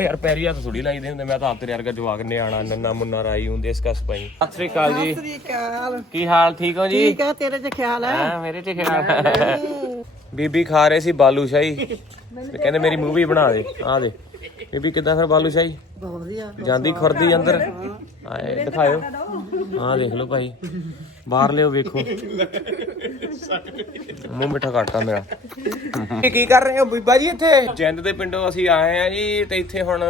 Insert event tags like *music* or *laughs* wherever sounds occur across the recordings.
ਓ ਯਾਰ ਪੈਰੀ ਹੱਥ ਥੋੜੀ ਲਾਈਦੇ ਹੁੰਦੇ ਮੈਂ ਤਾਂ ਆਪ ਤੇਰੇ ਵਰਗਾ ਜਵਾਕ ਨਿਆਣਾ ਨੰਨਾ ਮੁੰਨਾ ਰਾਈ ਹੁੰਦੇ ਇਸ ਕਸ ਪਈ ਸਤਿ ਸ੍ਰੀ ਅਕਾਲ ਜੀ। ਸ੍ਰੀ ਅਕਾਲ। ਕੀ ਹਾਲ ਠੀਕ ਹੋ ਜੀ? ਠੀਕ ਹੈ ਤੇਰੇ ਚ ਖਿਆਲ ਹੈ ਹਾਂ ਮੇਰੇ ਚ ਖਿਆਲ ਬੀਬੀ ਖਾ ਰਹੇ ਸੀ ਬਾਲੂ ਸ਼ਾਹੀ। ਕਹਿੰਦੇ ਮੇਰੀ ਮੂਵੀ ਬਣਾ ਦੇ। ਆ ਦੇ। ਬੀਬੀ ਕਿੱਦਾਂ ਫਿਰ ਬਾਲੂ ਸ਼ਾਹੀ? ਬਹੁਤ ਵਧੀਆ। ਜਾਂਦੀ ਖੁਰਦੀ ਅੰਦਰ? ਆਏ ਦਿਖਾਇਓ। ਹਾਂ ਦੇਖ ਲਓ ਭਾਈ। ਬਾਹਰ ਲਿਓ ਵੇਖੋ। ਮੂੰਹ ਮਿੱਠਾ ਘਟਦਾ ਮੇਰਾ। ਇਹ ਕੀ ਕਰ ਰਹੇ ਹੋ ਬੀਬਾ ਜੀ ਇੱਥੇ? ਜਿੰਦ ਦੇ ਪਿੰਡੋਂ ਅਸੀਂ ਆਏ ਆ ਜੀ ਤੇ ਇੱਥੇ ਹੁਣ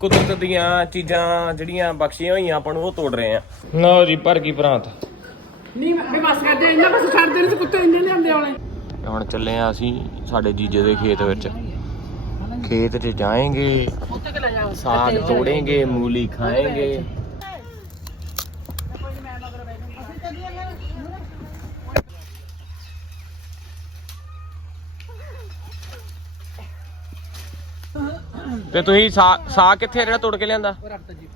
ਕੁਦਰਤ ਦੀਆਂ ਚੀਜ਼ਾਂ ਜਿਹੜੀਆਂ ਬਖਸ਼ੀਆਂ ਹੋਈਆਂ ਆਪਾਂ ਨੂੰ ਉਹ ਤੋੜ ਰਹੇ ਆ ਲਓ ਜੀ ਭਰ ਗਈ ਭਰਾਂਤ ਨਹੀਂ ਬਸ ਕਰਦੇ ਇੰਨਾ ਬਸ ਛੱਡ ਦੇਣ ਤੇ ਕੁੱਤੇ ਇੰਨੇ ਲਿਆਂਦੇ ਆਉਣੇ ਹੁਣ ਚੱਲੇ ਆ ਅਸੀਂ ਸਾਡੇ ਜੀਜੇ ਦੇ ਖੇਤ ਵਿੱਚ। ਖੇਤ 'ਚ ਜਾਏਂਗੇ ਸਾਗ ਤੋੜेंगे ਮੂਲੀ ਖਾਏਗੇ। ਤੇ ਤੁਸੀਂ ਸਾਗ ਸਾਗ ਕਿੱਥੇ ਜਿਹੜਾ ਤੋੜ ਕੇ ਲਿਆਂਦਾ? ਰੱਖ ਜੀ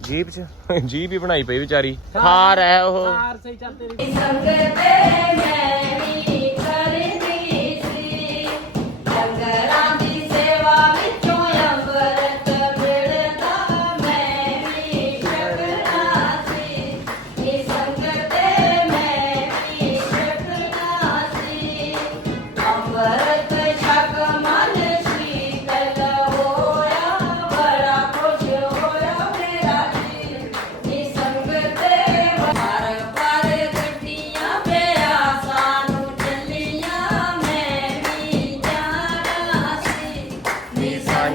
ਜੀਪ 'ਚ। *laughs* ਜੀਪ ਹੀ ਬਣਾਈ ਪਈ ਵਿਚਾਰੀ। ਖਾਰ ਹੈ ਉਹ। ਕਾਰ ਸਹੀ ਚੱਲ ਤੇਰੀ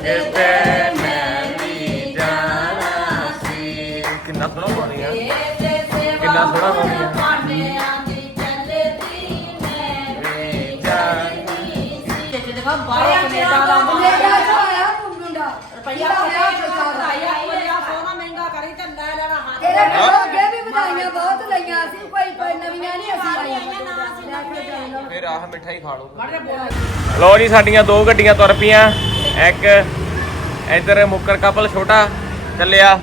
ਨੀ ਸੰਗ ਤੇ ਮੈਂ ਵੀ ਜਾਣਾ ਸੀ ਕਿੰਨਾ ਸੋਹਣਾ ਪਾਣੀ ਆ। ਕਿੰਨਾ ਸੋਹਣਾ ਪਾਣੀ ਆ। ਪਾਂਡਿਆਂ ਦੀ ਚੱਲਦੀ ਮੈਂ ਵੀ ਜਾਣੀ ਸੀ ਜਿਹੜਾ ਬਾਹਰ ਕੈਨੇਡਾ ਦਾ ਕੈਨੇਡਾ ਚ ਆਇਆ ਮੁੰਡਾ ਰੁਪਈਆ ਹੋਇਆ ਵਧਾਈਆ ਹੋਇਆ ਸੋਨਾ ਮਹਿੰਗਾ ਕਰੀ ਤੇ ਲੈ ਲੈਣਾ ਹੱਥ ਤੇਰੇ ਕੋਲ ਅੱਗੇ ਵੀ ਵਧਾਈਆਂ ਬਹੁਤ ਲਈਆਂ ਸੀ ਕੋਈ ਕੋਈ ਨਵੀਆਂ ਨਹੀਂ ਅਸੀਂ ਆਈਆਂ ਫਿਰ ਆਹ ਮਿਠਾਈ ਖਾ ਲਓ। ਲੋ ਜੀ ਸਾਡੀਆਂ ਦੋ ਗੱਡੀਆਂ ਤੁਰ ਪਈਆਂ। ਇੱਕ ਇੱਧਰ ਮੁੱਕਰ ਕਪਲ ਛੋਟਾ ਚੱਲਿਆ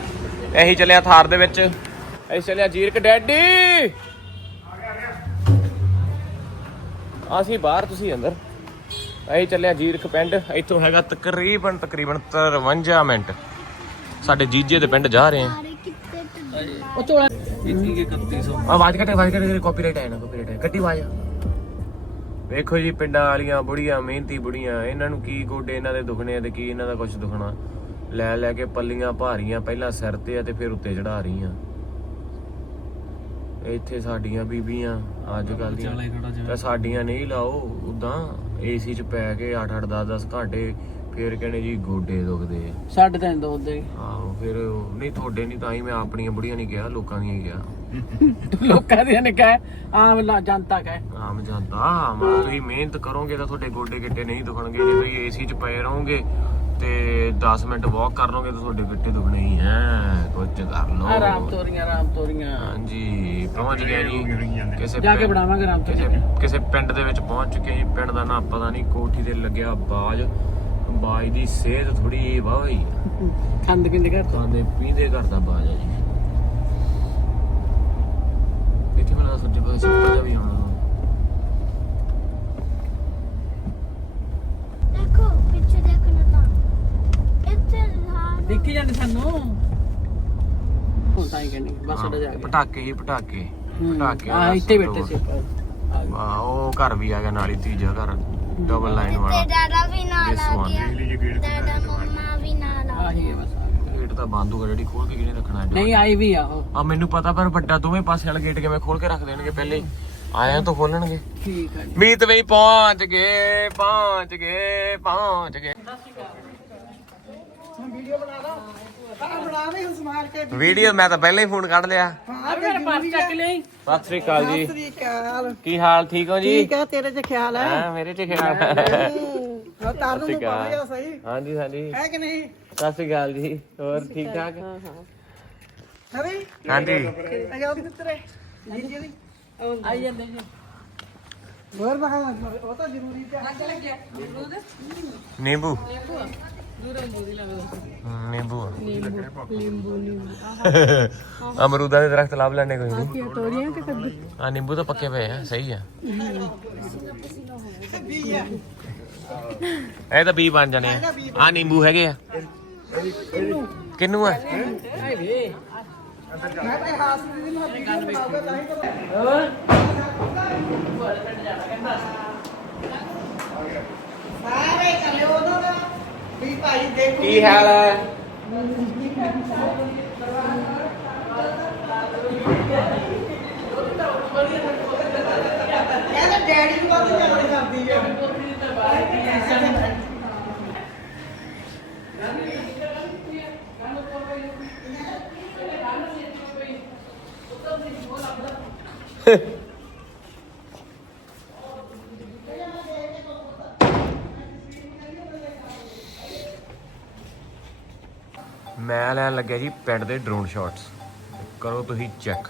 ਅਸੀਂ ਚੱਲਿਆ ਥਾਰ ਦੇ ਵਿੱਚ। ਅਸੀਂ ਚੱਲਿਆ ਜੀਰਕ ਡੈਡੀ। ਅਸੀਂ ਬਾਹਰ ਤੁਸੀਂ ਅੰਦਰ। ਅਸੀਂ ਚੱਲਿਆ ਜੀਰਕ ਪਿੰਡ। ਇੱਥੋਂ ਹੈਗਾ ਤਕਰੀਬਨ ਤਕਰੀਬਨ 53 ਮਿੰਟ। ਸਾਡੇ ਜੀਜੇ ਦੇ ਪਿੰਡ ਜਾ ਰਹੇ ਹਾਂ। ਉਹ ਚੋਲਾ ਆਵਾਜ਼ ਘਟੇ ਆਵਾਜ਼ ਘਟੇ ਕਾਪੀਰਾਈਟ ਆਇਆ ਨਾ ਕਾਪੀਰਾਈਟ ਆਇਆ। ਕੱਟੀ ਆਵਾਜ਼ ਵੇਖੋ ਜੀ ਪਿੰਡਾਂ ਵਾਲੀਆਂ ਬੁੜੀਆਂ ਮਿਹਨਤੀ ਬੁੜੀਆਂ ਇਹਨਾਂ ਨੂੰ ਕੀ ਗੋਡੇ ਇਹਨਾਂ ਦੇ ਦੁਖਣੇ ਆ ਤੇ ਕੀ ਇਹਨਾਂ ਦਾ ਕੁਝ ਦੁਖਣਾ? ਲੈ ਲੈ ਕੇ ਪੱਲੀਆਂ ਭਾਰੀਆਂ ਪਹਿਲਾਂ ਸਿਰ ਤੇ ਆ ਤੇ ਫਿਰ ਉੱਤੇ ਚੜਾ ਰਹੀਆਂ। ਇੱਥੇ ਸਾਡੀਆਂ ਬੀਬੀਆਂ ਅੱਜ ਕੱਲ ਦੀਆਂ ਤੇ ਸਾਡੀਆਂ ਨਹੀਂ ਲਾਓ ਉਦਾਂ ਏਸੀ ਚ ਪੈ ਕੇ 8 8 10 10 ਘੰਟੇ ਫਿਰ ਕਹਿੰਦੇ ਜੀ ਗੋਡੇ ਦੁਖਦੇ ਆ। ਛੱਡ ਦੇ ਦੋ ਦੇ ਆਹੋ ਫਿਰ ਉਹ- ਨਹੀਂ ਤੁਹਾਡੇ ਨਹੀਂ ਤਾਂ ਹੀ ਮੈਂ ਆਪਣੀਆਂ ਬੁੜੀਆਂ ਨਹੀਂ ਕਿਹਾ ਲੋਕਾਂ ਦੀਆਂ ਹੀ ਕਿਹਾ। ਲੋਕਾਂ ਦੀਆਂ ਨੇ ਕਹੇ ਆਮ ਲਾ ਜਨਤਾ ਕਹੇ। ਆਮ ਜਾਂਦਾ ਮੈਂ ਤੁਸੀਂ ਮਿਹਨਤ ਕਰੋਗੇ ਤਾਂ ਤੁਹਾਡੇ ਗੋਡੇ ਗਿੱਟੇ ਨਹੀਂ ਦੁਖਣਗੇ। ਜੇ ਤੁਸੀਂ ਏਸੀ 'ਚ ਪਏ ਰਹੋਗੇ ਤੇ 10 ਮਿੰਟ ਵਾਕ ਕਰ ਲਓਗੇ ਤਾਂ ਤੁਹਾਡੇ ਗਿੱਟੇ ਦੁਖਣੇ ਹੀ ਐ। ਕੁਝ ਕਰ ਲਓ। ਆਰਾਮ ਤੋਰੀਆਂ ਆਰਾਮ ਤੋਰੀਆਂ। ਹਾਂਜੀ ਪਹੁੰਚ ਗਿਆ ਜੀ। ਕਿਸੇ ਜਾ ਕੇ ਪਿੰਡ- ਬਣਾਵਾਂਗੇ ਆਰਾਮ ਕਿਸੇ ਤੋਰੀਆਂ ਕਿਸੇ ਪਿੰਡ ਦੇ ਵਿੱਚ ਪਹੁੰਚ ਚੁੱਕੇ ਜੀ। ਪਿੰਡ ਦਾ ਨਾਂ ਪਤਾ ਨਹੀਂ ਕੋਠੀ ਤੇ ਲੱਗਿਆ ਬਾਜ। ਬਾਜ ਦੀ ਸਿਹਤ ਥੋੜੀ ਵਾਹੀ ਖੰਦ ਕਿੰਦੇ ਘਰ ਖਾਂਦੇ ਪੀਂਦੇ ਘਰ ਦਾ ਬਾਜ ਆ ਜੀ। ਇੱਥੇ ਮੈਨੂੰ ਸੱਜੇ ਪਾਸੇ ਜਿਹਾ ਵੀ ਆਉਣਾ। ਦੇਖੋ ਪਿੱਛੇ ਦੇਖਣਾ ਤਾਂ। ਇੱਥੇ ਲਾ ਦੇਖੀ ਜਾਂਦੇ ਸਾਨੂੰ। ਹੁਣ ਤਾਂ ਹੀ ਕਹਿੰਦੇ ਬਸ ਸਾਡਾ ਜਾ ਕੇ। ਪਟਾਕੇ ਹੀ ਪਟਾਕੇ। ਹੂੰ। ਪਟਾਕੇ ਆ ਇੱਥੇ ਬੈਠੇ ਸੀ ਆਪਾਂ। ਆ ਗਏ। ਵਾਹ ਉਹ ਘਰ ਵੀ ਆ ਗਿਆ ਨਾਲ ਹੀ ਤੀਜਾ ਘਰ। ਡਬਲ ਲਾਈਨ ਤੇ ਵਾਲਾ। ਡਾਡਾ ਵੀ ਨਾਲ This ਆ one. ਗਿਆ। ਡਾਡਾ ਮੰਮਾ ਵੀ ਨਾਲ ਆ ਆਹੀ ਹੈ ਬਸ। ਗੇਟ ਤਾਂ ਬੰਦ ਹੋ ਗਿਆ ਜਿਹੜੀ ਖੋਲ ਕੇ ਕਿਹਨੇ ਰੱਖਣਾ ਹੈ? ਨਹੀਂ ਆਈ ਵੀ ਆ ਉਹ। ਆ ਮੈਨੂੰ ਪਤਾ ਪਰ ਵੱਡਾ ਦੋਵੇਂ ਪਾਸੇ ਵਾਲਾ ਗੇਟ ਕਿਵੇਂ ਖੋਲ ਕੇ ਰੱਖ ਦੇਣਗੇ ਪਹਿਲੇ? ਹੀ। ਆਇਆਂ ਤੋਂ ਖੋਲਣਗੇ। ਠੀਕ ਹੈ ਜੀ। ਮੀਤ ਬਈ ਪਹੁੰਚ ਗਏ ਪਹੁੰਚ ਗਏ ਪਹੁੰਚ ਗਏ। ਵੀਡੀਓ ਬਣਾ ਲਾ। ਆ ਬਣਾ ਦੇ ਉਸ ਮਾਰ ਕੇ ਵੀਡੀਓ। ਮੈਂ ਤਾਂ ਪਹਿਲਾਂ ਹੀ ਫੋਨ ਕੱਢ ਲਿਆ। ਆ ਮੇਰੇ ਪਾਸ ਚੱਕ ਲਈ। ਸਤਿ ਸ੍ਰੀ ਅਕਾਲ ਜੀ। ਸ੍ਰੀ ਅਕਾਲ। ਕੀ ਹਾਲ ਠੀਕ ਹੋ ਜੀ? ਠੀਕ ਹੈ ਤੇਰੇ ਚ ਖਿਆਲ ਹੈ? ਹਾਂ ਮੇਰੇ ਚ ਖਿਆਲ ਹਾਂ। ਤਾਰ ਨੂੰ ਸਤਿ ਸ਼੍ਰੀ ਪਾ ਲਿਆ ਅਕਾਲ। ਸਹੀ। ਹਾਂਜੀ ਹਾਂਜੀ। ਹੈ ਕਿ ਨਹੀਂ? ਸਤਿ ਸ੍ਰੀ ਅਕਾਲ ਜੀ। ਹੋਰ ਠੀਕ ਠਾਕ? ਹਰੀ ਹਾਂਜੀ? ਅਜਾ ਵੀ ਤੇਰੇ ਜੀ ਜੀ। ਆਈ ਜਾਂਦੇ ਜੀ। ਹੋਰ ਬਹਾ ਉਹ ਤਾਂ ਜ਼ਰੂਰੀ ਤੇ ਅੱਜ ਨਿੰਬੂ ਨਿੰਬੂ ਅਮਰੂਦਾਂ ਦੇ ਦਰਖਤ ਲੱਭ ਲੈਣੇ ਕੋਈ ਨਹੀਂ ਤੋਰੀਆਂ ਕਿ ਕੱਦੂ ਆ ਨਿੰਬੂ ਤਾਂ ਪੱਕੇ ਪਏ ਆ ਸਹੀ ਆ ਇਹ ਤਾਂ ਬੀ ਬਣ ਜਾਣੇ ਆ ਆ ਨਿੰਬੂ ਹੈਗੇ ਆ ਕਿੰਨੂ ਆ ਮੈਂ ਤਾਂ ਹਾਸ ਦੀ ਨੂੰ ਵੀਡੀਓ ਬਣਾਉਗਾ ਤਾਂ ਹੀ ਤਾਂ ਸਾਰੇ ਚੱਲੇ ਉਹਨਾਂ ਦਾ ਵੀ ਭਾਈ ਦੇਖੋ ਕੀ ਹਾਲ ਹੈ? ਕਹਿੰਦਾ ਡੈਡੀ ਨੂੰ ਵੱਧ ਜਾਣ ਕਰਦੀ ਹੈ ਮੈਂ ਲੈਣ ਲੱਗਿਆ ਜੀ ਪਿੰਡ ਦੇ ਡਰੋਨ ਸ਼ਾਟਸ ਕਰੋ ਤੁਸੀਂ ਚੈੱਕ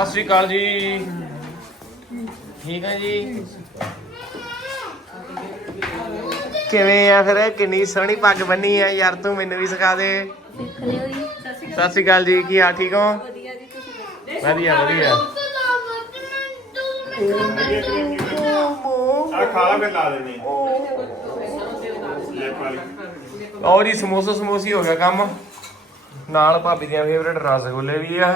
ਸਤਿ ਸ਼੍ਰੀ ਅਕਾਲ ਜੀ। ਠੀਕ ਹੈ ਜੀ। ਕਿਵੇਂ ਆ ਫਿਰ? ਕਿੰਨੀ ਸੋਹਣੀ ਪੱਗ ਬੰਨੀ ਆ। ਯਾਰ ਤੂੰ ਮੈਨੂੰ ਵੀ ਸਿਖਾ ਦੇ। ਸਤਿ ਸ਼੍ਰੀ ਅਕਾਲ ਜੀ। ਕੀ ਹਾਲ ਠੀਕ ਹੋ? ਵਧੀਆ ਵਧੀਆ। ਆ ਫਿਰ ਲਾ ਦੇਣੀ। ਲੈ ਪਾਲੀ ਔਰ ਹੀ ਸਮੋਸਾ ਸਮੋਸੀ ਹੋ ਗਿਆ ਕੰਮ। ਨਾਲ ਭਾਬੀ ਦੀਆਂ ਫੇਵਰੇਟ ਰਸਗੁੱਲੇ ਵੀ ਆ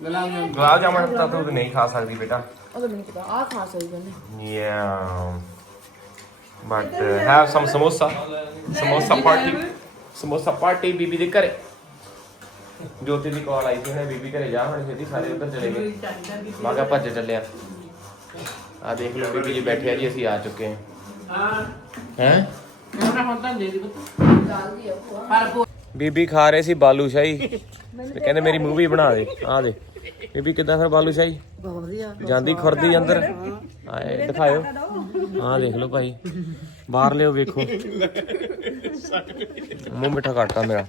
ਗੁਲਾਬ ਜਾਮਣ ਤਾਂ ਤੂੰ ਨਹੀਂ ਖਾ ਸਕਦੀ ਬੇਟਾ ਉਹ ਮੈਨੂੰ ਪਤਾ ਆ ਖਾ ਸਕਦਾ ਬੀਬੀ ਦੇ ਘਰੇ। ਜੋਤੀ ਦੀ ਕਾਲ ਆਈ ਸੀ ਉਹਨੇ ਬੀਬੀ ਘਰੇ ਜਾ ਹੁਣ ਛੇਤੀ ਸਾਰੇ ਉੱਧਰ ਚਲੇ ਗਏ। ਮੈਂ ਕਿਹਾ ਭੱਜ ਚੱਲਿਆ। ਆ ਦੇਖ ਲਓ ਬੀਬੀ ਜੀ ਬੈਠੇ ਆ ਜੀ ਅਸੀਂ ਆ ਚੁੱਕੇ ਹਾਂ। ਹੈ? ਬੀਬੀ ਖਾ ਰਹੇ ਸੀ ਬਾਲੂ ਸ਼ਾਹੀ। ਤੇ ਕਹਿੰਦੇ ਮੇਰੀ ਮੂਵੀ ਬਣਾ ਦੇ। ਆ ਦੇ। ਬੀਬੀ ਕਿੱਦਾਂ ਫਿਰ ਬਾਲੂ ਸ਼ਾਹੀ? ਬਹੁਤ ਵਧੀਆ ਜਾਂਦੀ ਖੁਰਦੀ ਅੰਦਰ। ਆਏ ਦਿਖਾਇਓ। ਹਾਂ ਦੇਖ ਲਓ ਭਾਈ। ਬਾਹਰ ਲਿਓ ਵੇਖੋ। ਮੂੰਹ ਮਿੱਠਾ ਕੱਟਦਾ ਮੇਰਾ।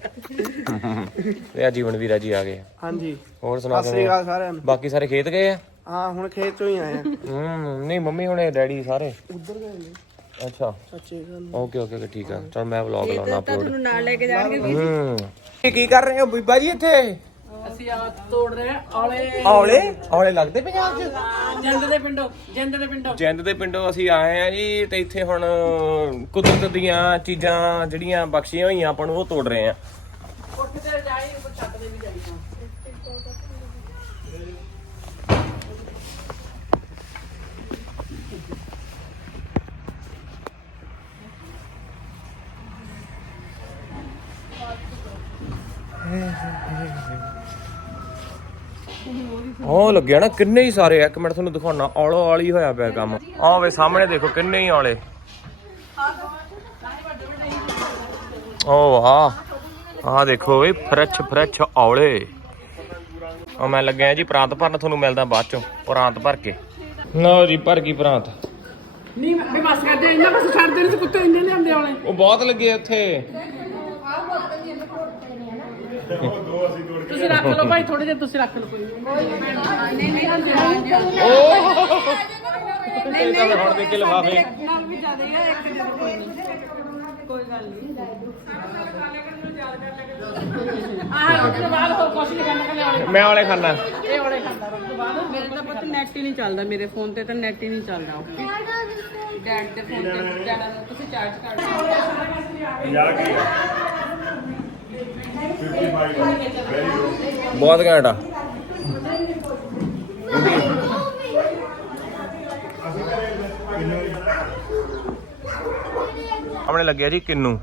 ਤੇ ਆ ਜੀਵਨ ਵੀਰਾ ਜੀ ਆ ਗਏ। ਹਾਂਜੀ। ਹੋਰ ਸੁਣਾ ਆ? ਸਾਰਿਆਂ ਨੂੰ। ਬਾਕੀ ਸਾਰੇ ਖੇਤ ਗਏ ਆ? ਹਾਂ ਹੁਣ ਖੇਤ ਚੋਂ ਹੀ ਆਏ ਆ। ਹੂੰ ਨਹੀਂ ਮੰਮੀ ਹੁਣੇ ਡੈਡੀ ਸਾਰੇ। ਉੱਧਰ ਗਏ ਨੇ। ਅੱਛਾ। ਸੱਚੇ ਗੱਲ ਓਕੇ ਓਕੇ ਓਕੇ, ਠੀਕ ਆ। ਚਲ ਮੈਂ ਵਲੌਗ ਲਾਉਣਾ ਅਪਲੋਡ ਨਾਲ ਲੈ ਕੇ ਜਾਣਗੇ ਹੂੰ। ਇਹ ਕੀ ਕਰ ਰਹੇ ਹੋ ਬੀਬਾ ਜੀ ਇੱਥੇ? ਅਸੀਂ ਆ ਤੋੜ ਰਹੇ ਆ ਆਲੇ ਔਲੇ? ਔਲੇ ਲੱਗਦੇ ਪੰਜਾਬ 'ਚ? ਜੰਦ ਦੇ ਪਿੰਡੋਂ ਜੰਦ ਦੇ ਪਿੰਡੋਂ। ਜਿੰਦ ਦੇ ਪਿੰਡੋਂ ਅਸੀਂ ਆਏ ਆ ਜੀ ਤੇ ਇੱਥੇ ਹੁਣ ਕੁਦਰਤ ਦੀਆਂ ਚੀਜ਼ਾਂ ਜਿਹੜੀਆਂ ਬਖਸ਼ੀਆਂ ਹੋਈਆਂ ਆਪਾਂ ਨੂੰ ਉਹ ਤੋੜ ਰਹੇ ਆ ਉੱਠ ਤੇ ਜਾਈ ਉੱਪਰ ਛੱਤ ਦੇ ਵੀ ਜਾਈ ਤਾਂ ਉਹ ਲੱਗਿਆ ਨਾ ਕਿੰਨੇ ਹੀ ਸਾਰੇ ਇੱਕ ਮਿੰਟ ਤੁਹਾਨੂੰ ਦਿਖਾਉਣਾ ਔਲੋ ਔਲੀ ਹੋਇਆ ਪਿਆ ਕੰਮ। ਆਹ ਵੇ ਸਾਹਮਣੇ ਦੇਖੋ ਕਿੰਨੇ ਹੀ ਔਲੇ ਓ ਵਾਹ ਆਹ ਦੇਖੋ ਵੇ ਫਰੈਸ਼ ਫਰੈਸ਼ ਔਲੇ ਆ ਮੈਂ ਲੱਗਿਆ ਜੀ ਪ੍ਰਾਂਤ ਭਰਨ ਤੁਹਾਨੂੰ ਮਿਲਦਾ ਬਾਅਦ ਚੋਂ ਪ੍ਰਾਂਤ ਭਰ ਕੇ। ਲਓ ਜੀ ਭਰ ਗਈ ਪ੍ਰਾਂਤ। ਨਹੀਂ ਬਸ ਕਰਦੇ ਇਹਨਾਂ ਬਸ ਛੱਡ ਦੇਣ ਤੇ ਕੁੱਤੇ ਇੰਨੇ ਲਿਆਂਦੇ ਆਉਣੇ। ਉਹ ਬਹੁਤ ਲੱਗੇ ਉੱਥੇ। ਤੁਸੀਂ ਰੱਖ ਲਓ ਭਾਈ ਥੋੜੇ ਜਿਹਾ ਤੁਸੀਂ ਰੱਖ ਲਓ ਕੋਈ ਨਹੀਂ। ਨਹੀਂ ਇਹ ਤਾਂ ਮੈਂ ਹੁਣ ਦੇ ਕੇ ਲਫਾਫੇ। ਨਾਲ ਵੀ ਜ਼ਿਆਦਾ ਹੀ ਆ ਇੱਕ ਜਦੋਂ ਕੋਈ ਕੋਈ ਗੱਲ ਨਹੀਂ। ਆਹ ਉਸ ਤੋਂ ਬਾਅਦ ਹੋਰ ਕੁਛ ਨਹੀਂ ਕਰਨਾ ਕੱਲੇ ਔਲੇ ਮੈਂ ਵਾਲੇ ਖਾਣਾ। ਇਹ ਔਲੇ ਖਾਂਦਾ ਉਸ ਤੋਂ ਬਾਅਦ। ਮੇਰੇ ਤਾਂ ਪੁੱਤ ਨੈਟ ਹੀ ਨਹੀਂ ਚੱਲਦਾ ਮੇਰੇ ਫੋਨ ਤੇ ਤਾਂ ਨੈਟ ਹੀ ਨਹੀਂ ਚੱਲਦਾ ਡੈਡ ਦੇ ਫੋਨ ਤੇ। ਡੈਡਾ ਨੂੰ ਤੁਸੀਂ ਚਾਰਜ ਕਰ ਦਿਓ। ਬਹੁਤ ਘੈਂਟ ਆ। ਆਪਣੇ ਲੱਗਿਆ ਜੀ ਕਿੰਨੂ।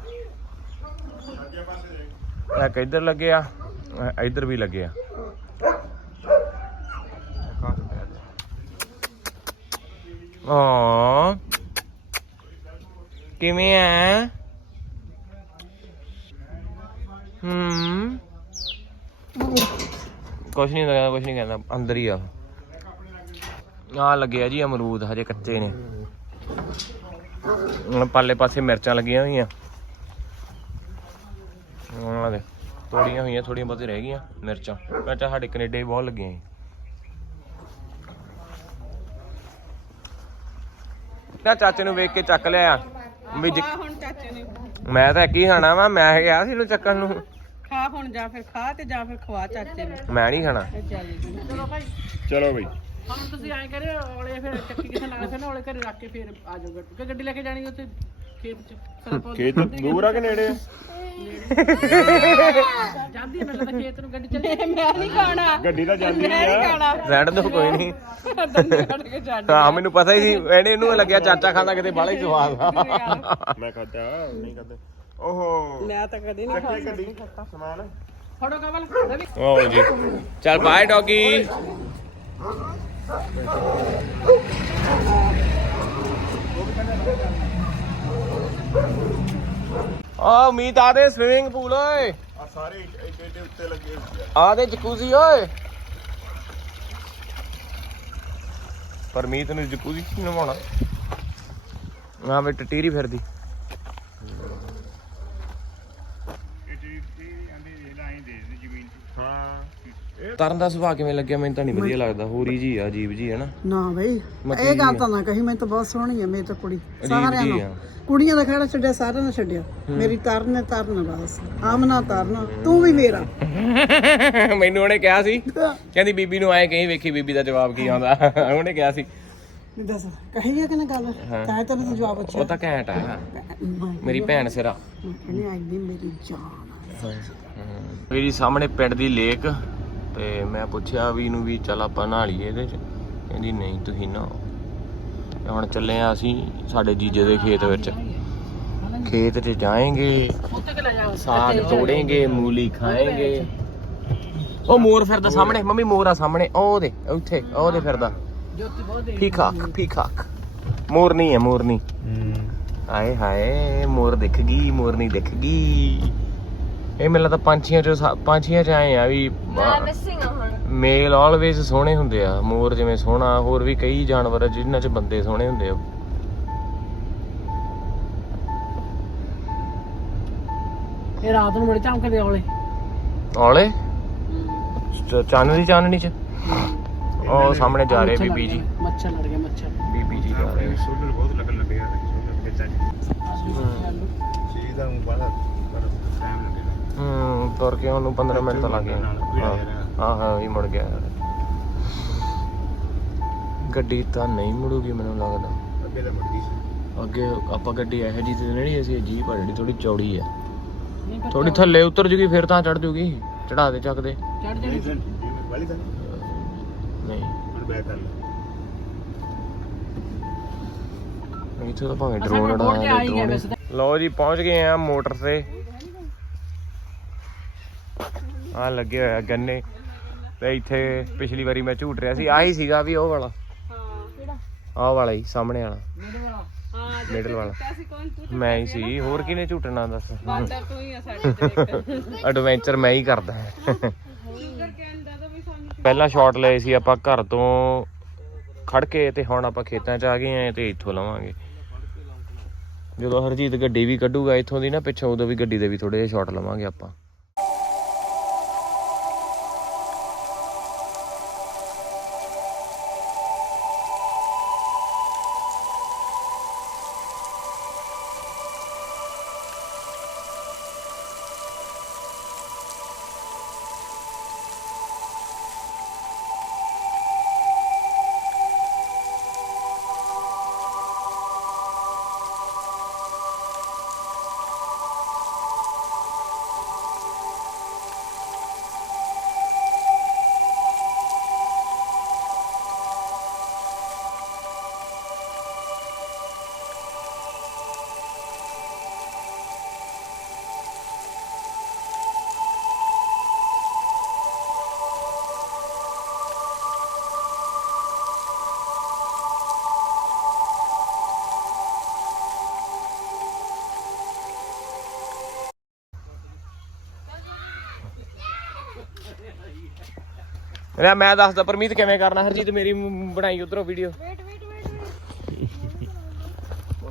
ਇੱਕ ਇੱਧਰ ਲੱਗਿਆ ਇੱਧਰ ਵੀ ਲੱਗਿਆ ਹਾਂ ਕਿਵੇਂ ਆ ਹੂੰ। ਕੁਛ ਨਹੀਂ ਕਹਿੰਦਾ ਕੁਛ ਨਹੀਂ ਕਹਿੰਦਾ। ਅੰਦਰ ਹੀ ਆ। ਆ ਲੱਗੇ ਆ ਜੀ ਅਮਰੂਦ ਹਜੇ ਕੱਚੇ ਨੇ। ਹੁਣ ਪਾਲੇ ਪਾਸੇ ਮਿਰਚਾਂ ਲੱਗੀਆਂ ਹੋਈਆਂ। ਉਹਨਾਂ ਦੇ ਤੋੜੀਆਂ ਹੋਈਆਂ ਥੋੜੀਆਂ ਬਹੁਤੀ ਰਹਿ ਗਈਆਂ ਮਿਰਚਾਂ। ਮਿਰਚਾਂ ਸਾਡੇ ਕੈਨੇਡਾ ਹੀ ਬਹੁਤ ਲੱਗੀਆਂ ਤਾਂ ਚਾਚੇ ਨੂੰ ਵੇਖ ਕੇ ਚੱਕ ਲਿਆ। ਵੀ ਜਿ- ਹੁਣ ਚਾਚੇ ਨੇ। ਮੈਂ ਤਾਂ ਕੀ ਖਾਣਾ ਵਾ ਮੈਂ ਗਿਆ ਸੀ ਇਹਨੂੰ ਚੱਕਣ ਨੂੰ। ਹੁਣ ਜਾਂ ਫਿਰ ਖਾ ਤੇ ਜਾਂ ਫਿਰ ਖਵਾ ਚਾਚੇ ਨੂੰ। ਮੈਂ ਨਹੀਂ ਖਾਣਾ। ਚੱਲ ਭਾਈ। ਚਲੋ ਬਈ। ਹੁਣ ਤੁਸੀਂ ਐਂ ਕਰਿਓ ਔਲੇ ਫਿਰ ਚੱਕੀ ਕਿਸੇ ਨਾਲ ਫਿਰ ਨਾ ਔਲੇ ਘਰੇ ਰੱਖ ਕੇ ਫਿਰ ਆ ਜਾਓਗੇ ਕਿ ਗੱਡੀ ਲੈ ਕੇ ਜਾਣੀ ਉੱਥੇ? ਖੇਤ ਚ। ਸਰਪੰਚ ਖੇਤ ਦੂਰ ਆ ਕਿ ਨੇੜੇ ਆ? ਜਾਂਦੀ ਹੈ ਮੈਨੂੰ ਤਾਂ ਖੇਤ ਨੂੰ ਗੱਡੀ ਚੱਲੇ ਮੈਂ ਨਹੀਂ ਖਾਣਾ। ਗੱਡੀ ਤਾਂ ਜਾਂਦੀ ਮੈਂ ਨਹੀਂ ਖਾਣਾ। ਰਹਿਣ ਦੋ ਕੋਈ ਨਹੀਂ। ਦੰਦੇ ਕੱਢ ਕੇ ਛੱਡ ਹਾਂ ਮੈਨੂੰ ਪਤਾ ਹੀ ਸੀ ਇਹਨੇ ਇਹਨੂੰ ਲੱਗਿਆ ਚਾਚਾ ਖਾਂਦਾ ਕਿਤੇ ਬਾਹਲਾ ਹੀ ਸਵਾਦ ਆ। ਮੈਂ ਖਾਦਾ ਨਹੀਂ ਖਾਦਾ ਓਹੋ। ਮੈਂ ਤਾਂ ਕਦੀ ਨਹੀਂ ਖਾ ਗੱਡੀ ਸਮਾਨ। ਫੜੋ ਕਵਲ ਰਵੀ ਓ ਜੀ। ਚੱਲ ਬਾਏ ਡੌਗੀ ਆ ਉਮੀਦ ਆ ਦੇ ਸਵਿਮਿੰਗ ਪੂਲ ਓਏ। ਆ ਸਾਰੇ ਏਡੇ ਉੱਤੇ ਲੱਗੇ ਹੋਏ ਆ। ਦੇ ਜਕੂਜ਼ੀ ਓਏ। ਪਰਮੀਤ ਨੂੰ ਜਕੂਜ਼ੀ ਚ ਨਵਾਉਣਾ। ਆ ਵੇ ਟਟੀਰੀ ਫਿਰਦੀ ਏਡੀ ਏਡੀ ਆਂਦੀ ਲਾਈਨ ਦੇ ਦੇ ਜ਼ਮੀਨ ਤੇ ਹਾਂ ਤਰਨ ਦਾ ਸੁਭਾਅ ਕਿਵੇਂ ਲੱਗਿਆ? ਮੈਨੂੰ ਤਾਂ ਨਹੀਂ ਵਧੀਆ ਲੱਗਦਾ। ਹੋਰੀ ਜੀ ਆ ਅਜੀਬ ਜੀ ਹੈ ਨਾ ਨਾ ਬਈ ਇਹ ਗੱਲ ਤਾਂ ਨਾ ਕਹੀ ਮੈਨੂੰ ਤਾਂ ਬਹੁਤ ਸੋਹਣੀ ਹੈ ਮੇਰੀ ਤਾਂ ਕੁੜੀ। ਸਾਰਿਆਂ ਨੂੰ ਕੁੜੀਆਂ ਦਾ ਖੜਾ ਛੱਡਿਆ ਸਾਰਿਆਂ ਨੂੰ ਛੱਡਿਆ। ਮੇਰੀ ਤਰਨ ਨੇ ਤਰਨ ਬਸ। ਆਮਨਾ ਤਰਨ ਤੂੰ ਵੀ ਮੇਰਾ। *laughs* ਮੈਨੂੰ ਉਹਨੇ ਕਿਹਾ ਸੀ ਕਹਿੰਦੀ ਬੀਬੀ ਨੂੰ ਆਏ ਕਹੀਂ ਵੇਖੀ ਬੀਬੀ ਦਾ ਜਵਾਬ ਕੀ ਆਉਂਦਾ। *laughs* ਉਹਨੇ ਕਿਹਾ ਸੀ। ਦੱਸ ਕਹੀ ਆ ਕਿ ਨਾ ਗੱਲ? ਕਾਹ ਤੈਨੂੰ ਤਾਂ ਜਵਾਬ ਅੱਛਾ ਉਹ ਤਾਂ ਘੈਂਟ ਆ। ਮੇਰੀ ਭੈਣ ਸਿਰਾ। ਕਹਿੰਦੀ ਆਈ ਨਹੀਂ ਮੇਰੀ ਜਾਨ। ਮੇਰੀ ਸਾਹਮਣੇ ਪਿੰਡ ਦੀ ਲੇਕ। ਤੇ ਮੈਂ ਪੁੱਛਿਆ ਵੀ ਨੂੰ ਵੀ ਚੱਲ ਆਪਾਂ ਨਹਾ ਲਈਏ ਇਹਦੇ ਚ। ਕਹਿੰਦੀ ਨਹੀਂ ਤੁਸੀਂ ਨਾ ਹੁਣ ਚੱਲੇ ਆ ਅਸੀਂ ਸਾਡੇ ਜੀਜੇ ਦੇ ਖੇਤ ਵਿੱਚ। ਖੇਤ 'ਚ ਜਾਏਂਗੇ ਸਾਗ ਤੋੜेंगे ਮੂਲੀ ਖਾਏਂਗੇ। ਉਹ ਮੋਰ ਫਿਰਦਾ ਸਾਹਮਣੇ ਮੰਮੀ ਮੋਰ ਆ ਸਾਹਮਣੇ ਉਹ ਦੇ ਉੱਥੇ ਉਹ ਦੇ ਫਿਰਦਾ। ਪੀਕਾਕ ਪੀਕਾਕ ਮੋਰ ਨਹੀਂ ਹੈ ਮੋਰ ਨਹੀਂ। ਹਾਏ ਹਾਏ ਮੋਰ ਦਿਖ ਗਈ ਮੋਰ ਨਹੀਂ ਦਿਖ ਗਈ। ਇਹ ਮੈਨੂੰ ਤਾਂ ਪੰਛੀਆਂ ਚੋਂ ਸਾ- ਪੰਛੀਆਂ ਚ ਆਏ ਆ ਵੀ ਮਿਸਿੰਗ ਹੁਣ। ਮੇਲ ਆਲਵੇਜ਼ ਸੋਹਣੇ ਹੁੰਦੇ ਆ ਮੋਰ ਜਿਵੇਂ ਸੋਹਣਾ ਹੋਰ ਵੀ ਕਈ ਜਾਨਵਰ ਆ ਜਿਨ੍ਹਾਂ ਚ ਬੰਦੇ ਸੋਹਣੇ ਹੁੰਦੇ ਆ। ਇਹ ਰਾਤ ਨੂੰ ਬੜੇ ਚਮਕਦੇ ਔਲੇ। ਔਲੇ? ਚ- ਚਾਨਣ ਦੀ ਚਾਨਣੀ ਚ? ਉਹ ਸਾਹਮਣੇ ਜਾ ਰਹੇ ਬੀਬੀ ਜੀ। ਮੱਛਰ ਲੜ ਗਿਆ ਮੱਛਰ। ਬੀਬੀ ਜੀ ਜਾ ਰਹੇ। ਸੋਲਰ ਬਹੁਤ ਲੱਗਣ ਲੱਗੇ ਆ ਸੋਲਰ ਖੇਤਾਂ 'ਚ ਚੀਜ਼ ਦਾ ਨੂੰ ਬਾਹਰ ਹੂੰ ਤੁਰ ਕੇ ਉਹਨੂੰ 15 ਮਿੰਟ ਤਾਂ ਲੱਗ ਗਏ। ਹਾਂ ਹਾਂ ਹਾਂ ਇਹ ਮੁੜ ਗਿਆ। ਗੱਡੀ ਤਾਂ ਨਹੀਂ ਮੁੜੂਗੀ ਮੈਨੂੰ ਲੱਗਦਾ। ਅੱਗੇ ਤਾਂ ਵੱਡੀ ਸੀ। ਅੱਗੇ ਆਪਾਂ ਗੱਡੀ ਇਹੋ ਜੀ ਤੇ ਨਹੀਂ ਅਸੀਂ ਜੀਪ ਆ ਜਿਹੜੀ ਥੋੜੀ ਚੌੜੀ ਪਰ ਥੋੜੀ ਥੱਲੇ ਉਤਰ ਜੂਗੀ ਫਿਰ ਤਾਂ ਚੜ ਜੂਗੀ। ਚੜਾ ਦੇ ਚੱਕਦੇ ਚੜ ਜਾਣੀ ਵਾਲੀ ਤਾਂ ਨਹੀਂ। ਹੁਣ ਬੈਕ ਕਰ ਲੈ ਇੱਥੇ ਤਾਂ ਭਾਵੇਂ ਡਰੋਨ ਹੀ ਵੈਸੇ ਲਓ ਜੀ ਪਹੁੰਚ ਗਏ ਆ ਮੋਟਰ ਤੇ। ਆ ਲੱਗੇ ਹੋਇਆ ਗੰਨੇ ਤੇ ਇੱਥੇ ਪਿਛਲੀ ਵਾਰੀ ਮੈਂ ਝੂਟ ਰਿਹਾ ਸੀ, ਆਹੀ ਸੀਗਾ ਵੀ ਉਹ ਵਾਲਾ। ਆਹ ਵਾਲਾ ਹੀ, ਸਾਹਮਣੇ ਵਾਲਾ। ਹਾਂ ਮਿਡਲ ਵਾਲਾ। ਅਸੀਂ ਕੌਣ ਤੂੰ ਮੈਂ ਹੀ ਸੀ, ਹੋਰ ਕਿਹਨੇ ਝੂਟਣਾ ਦੱਸ? ਬਾਂਦਰ ਤੂੰ ਹੀ ਆ ਸਾਡੇ ਤੇ ਇੱਕ ਐਡਵੈਂਚਰ ਮੈਂ ਹੀ ਕਰਦਾ। ਸ਼ੂਗਰ ਕੈਨ ਦਾ ਤਾਂ ਵੀ ਸਾਨੂੰ ਪਹਿਲਾਂ ਸ਼ਾਟ ਲਏ ਸੀ ਆਪਾਂ ਘਰ ਤੋਂ ਖੜ ਕੇ ਤੇ ਹੁਣ ਆਪਾਂ ਖੇਤਾਂ 'ਚ ਆ ਗਏ ਆ ਤੇ ਇੱਥੋਂ ਲਵਾਂਗੇ। ਜਦੋਂ ਹਰਜੀਤ ਗੱਡੀ ਵੀ ਕੱਢੂਗਾ ਇੱਥੋਂ ਦੀ ਨਾ, ਪਿੱਛੋਂ ਉਦੋਂ ਵੀ ਗੱਡੀ ਦੇ ਵੀ ਥੋੜੇ ਜਿਹੇ ਸ਼ਾਟ ਲਵਾਂਗੇ ਆਪਾਂ। ਲੈ ਮੈਂ ਦੱਸਦਾ ਪਰਮੀਤ ਕਿਵੇਂ ਕਰਨਾ ਹਰਜੀਤ ਮੇਰੀ ਮ- ਬਣਾਈ ਉਧਰੋਂ video wait wait wait wait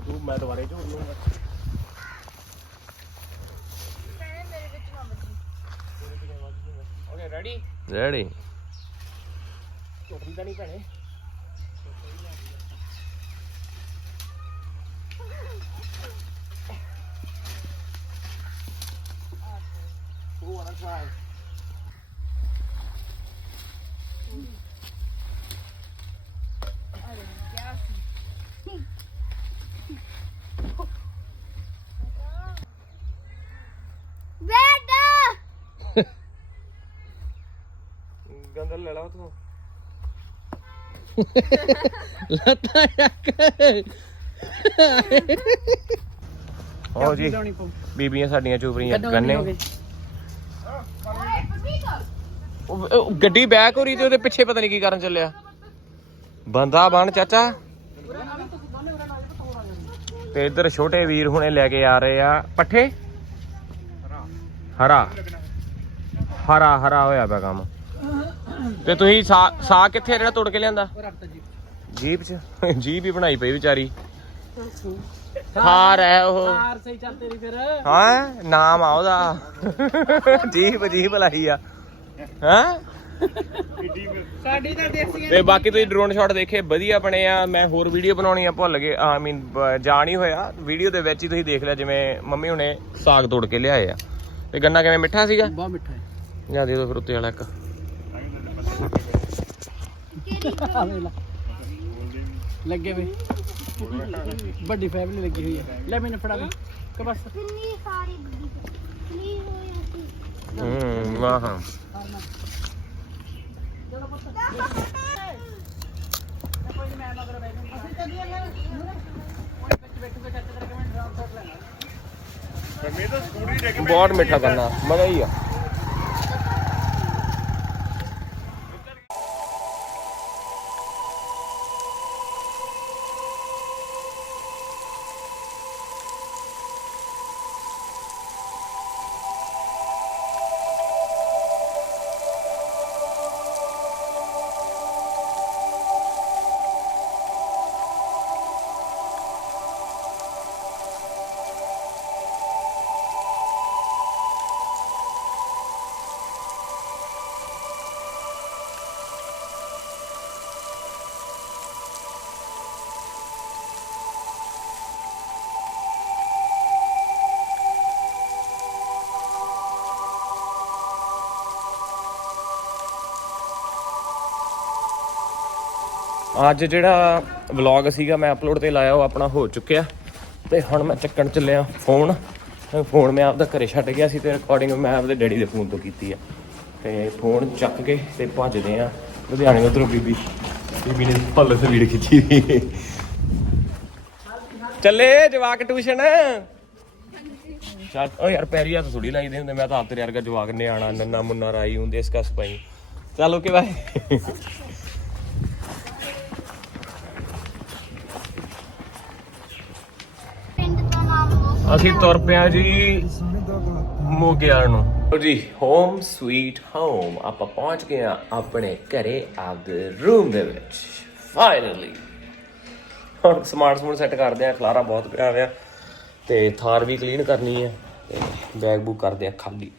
ਤੂੰ ਮੈਂ ਦੁਬਾਰੇ ਝੋੜ ਲੂੰਗਾ ਮੇਰੇ ਵਿੱਚ ਨਾ ਵੱਜੀ। ਓਕੇ ਰੈਡੀ ਰੈਡੀ ਤਾਂ ਨਹੀਂ ਭੈਣੇ। Who wanna try? ਵੇਟ ਗੰਦਲ ਲੈ ਲਾ ਤੂੰ ਲੱਤਾਂ ਹੋ ਜੀ ਬੀਬੀਆਂ ਸਾਡੀਆਂ ਚੂਪਰੀਆਂ ਗੰਨੇ ਉਹ- ਉਹ ਗੱਡੀ ਬੈਕ ਹੋ ਰਹੀ ਤੇ ਉਹਦੇ ਪਿੱਛੇ ਪਤਾ ਨਹੀਂ ਕੀ ਕਰਨ ਚੱਲਿਆ। ਬੰਦਾ ਬਣ ਚਾਚਾ। ਤੇ ਇੱਧਰ ਛੋਟੇ ਵੀਰ ਹੁਣੇ ਲੈ ਕੇ ਆ ਰਹੇ ਆ। ਪੱਠੇ? ਹਰਾ। ਹਰਾ ਹਰਾ ਹੋਇਆ ਪਿਆ ਕੰਮ। ਤੇ ਤੁਸੀਂ ਸਾ ਸਾ ਕਿੱਥੇ ਜਿਹੜਾ ਤੋੜ ਕੇ ਲਿਆਂਦਾ? ਜੀਪ ਚ। *laughs* ਜੀਪ ਹੀ ਬਣਾਈ ਪਈ ਵਿਚਾਰੀ। ਹਾਰ ਹੈ ਉਹ। ਕਾਰ ਸਹੀ ਚੱਲ ਤੇਰੀ ਫਿਰ। ਹਾਂ? ਨਾਮ ਆ ਉਹਦਾ। ਜੀਪ ਜੀਪ ਲਾਈ ਆ। ਹਾਂ? ਸਾਡੀ ਤਾਂ ਦੇਸੀ ਤੇ ਬਾਕੀ ਤੁਸੀਂ ਡਰੋਨ ਸ਼ਾਟ ਦੇਖੇ ਵਧੀਆ ਬਣੇ ਆ। ਮੈਂ ਹੋਰ ਵੀਡੀਓ ਬਣਾਉਣੀ ਆ ਭੁੱਲ ਗਏ। ਆਈ ਮੀਨ ਜਾ ਨਹੀਂ ਹੋਇਆ। ਵੀਡੀਓ ਦੇ ਵਿੱਚ ਹੀ ਤੁਸੀਂ ਦੇਖ ਲਿਆ ਜਿਵੇਂ ਮੰਮੀ ਹੁਣੇ ਸਾਗ ਤੋੜ ਕੇ ਲਿਆਏ ਆ। ਤੇ ਗੰਨਾ ਕਿਵੇਂ ਮਿੱਠਾ ਸੀਗਾ? ਬਹੁਤ ਮਿੱਠਾ ਹੈ। ਜਾਂ ਦੇ ਦਿਓ ਫਿਰ ਉੱਤੇ ਵਾਲਾ ਇੱਕ। ਲੱਗੇ ਵੇ। ਵੱਡੀ ਫੈਮਿਲੀ ਲੱਗੀ ਹੋਈ ਹੈ। ਲੈ ਮੈਨੂੰ ਫੜਾ ਦੇ। ਕਿ ਬਸ। ਕਿੰਨੀ ਸਾਰੀ ਗੱਡੀ ਕਿੰਨੀ ਹੋਈ ਸੀ ਹੂੰ ਵਾਹ। ਬਹੁਤ ਮਿੱਠਾ ਕਰਨਾ ਮਜ਼ਾ ਹੀ ਆ। ਅੱਜ ਜਿਹੜਾ ਵਲੌਗ ਸੀਗਾ ਮੈਂ ਅਪਲੋਡ ਤੇ ਲਾਇਆ, ਉਹ ਆਪਣਾ ਹੋ ਚੁੱਕਿਆ। ਤੇ ਹੁਣ ਮੈਂ ਚੱਕਣ ਚੱਲਿਆ ਫੋਨ ਫੋਨ ਮੈਂ ਆਪਦਾ ਘਰੇ ਛੱਡ ਗਿਆ ਸੀ ਤੇ ਰਿਕਾਰਡਿੰਗ ਮੈਂ ਆਪਦੇ ਡੈਡੀ ਦੇ ਫੋਨ ਤੋਂ ਕੀਤੀ ਆ। ਤੇ ਫੋਨ ਚੱਕ ਕੇ ਤੇ ਭੱਜਦੇ ਆ ਲੁਧਿਆਣੇ ਉਧਰੋਂ ਬੀਬੀ। ਬੀਬੀ ਨੇ ਫੁੱਲ ਸਵੀੜ ਖਿੱਚੀ। ਚੱਲੇ ਜਵਾਕ ਟਿਊਸ਼ਨ ਚੱਲ। ਓ ਯਾਰ ਪੈਰੀ ਹੱਥ ਥੋੜੀ ਲਾਈਦੇ ਹੁੰਦੇ, ਮੈਂ ਤਾਂ ਆਪ ਤੇਰੇ ਵਰਗਾ ਜਵਾਕ ਨੇ ਆਣਾ ਨੰਨਾ ਮੁੰਨਾ ਰਾਈ ਹੁੰਦੇ, ਇਸ ਕਸ ਪਈ। ਚੱਲ ਓਕੇ ਬਾਏ ਅਸੀਂ ਤੁਰ ਪਿਆ ਜੀ ਮੋਗਿਆਰ ਨੂੰ। ਜੀ ਹੋਮ ਸਵੀਟ ਹੋਮ ਆਪਾਂ ਪਹੁੰਚ ਗਏ ਆ ਆਪਣੇ ਘਰੇ ਆਪਦੇ ਰੂਮ ਦੇ ਵਿੱਚ। ਫਾਈਨਲੀ ਹੁਣ ਸਮਾਰਟ ਸਮੂਟ ਸੈੱਟ ਕਰਦੇ ਆ ਖਲਾਰਾ ਬਹੁਤ ਪਿਆ ਹੋਇਆ। ਤੇ ਥਾਰ ਵੀ ਕਲੀਨ ਕਰਨੀ ਹੈ ਤੇ ਬੈਗ ਬੁੱਕ ਕਰਦੇ ਆ ਖਾਲੀ।